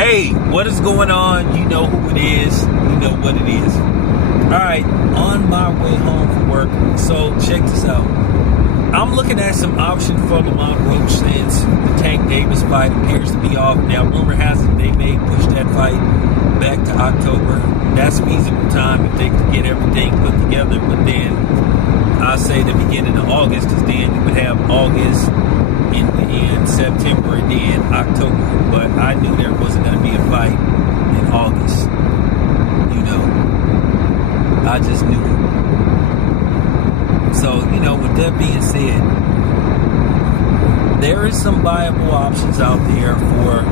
Hey, what is going on? You know who it is. You know what it is. Alright, on my way home from work. So, check this out. I'm looking at some options for Lamont Roach since the Tank Davis fight appears to be off. Now, rumor has it they may push that fight back to October. That's feasible time if they can get everything put together. But then, I say the beginning of August, because then you would have August in September and then October. But I knew there wasn't going to be a fight in August. You know, I just knew it. So, you know, with that being said, there is some viable options out there for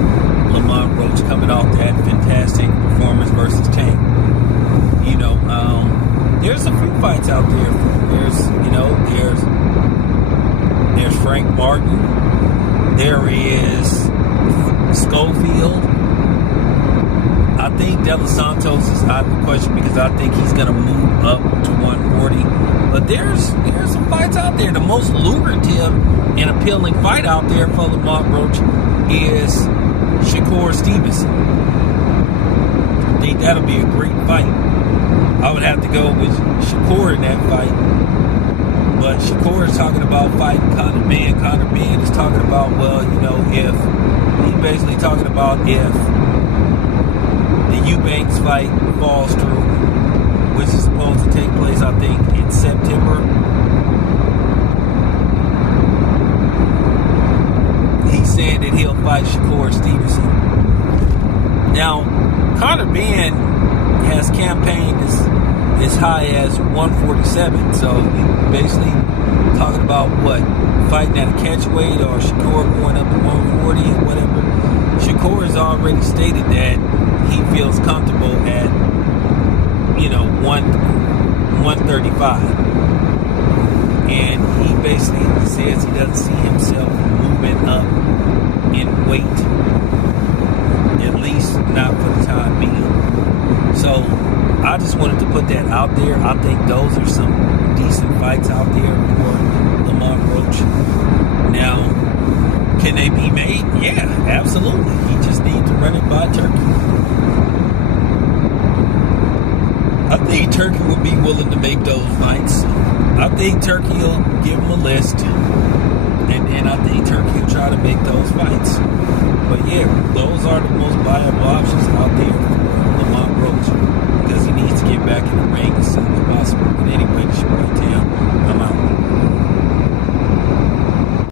Lamont Roach coming off that fantastic performance versus Tank. You know, there's a few fights out there. There's Frank Martin. There is Schofield. I think De Los Santos is out of the question because I think he's going to move up to 140. But there's some fights out there. The most lucrative and appealing fight out there for Lamont Roach is Shakur Stevenson. I think that'll be a great fight. I would have to go with Shakur in that fight. But Shakur is talking about fighting Conor Benn. Conor Benn is talking about, well, you know, he's basically talking about if the Eubanks fight falls through, which is supposed to take place, I think, in September. He's saying that he'll fight Shakur Stevenson. Now, Conor Benn has campaigned as high as 147, so basically talking about what, fighting at a catch weight or Shakur going up to 140 or whatever. Shakur has already stated that he feels comfortable at, you know, 135, and he basically says he doesn't see himself moving up in weight, at least not for the time being. So I just wanted to put that out there. I think those are some decent fights out there for Lamont Roach. Now, can they be made? Yeah, absolutely. He just needs to run it by Turkey. I think Turkey will be willing to make those fights. I think Turkey will give him a list, and then I think Turkey will try to make those fights. But yeah, those are the most viable options out there for Lamont Roach, because he needs to get back in the ring as soon as possible. But anyway, this is your boy Tam. I'm out.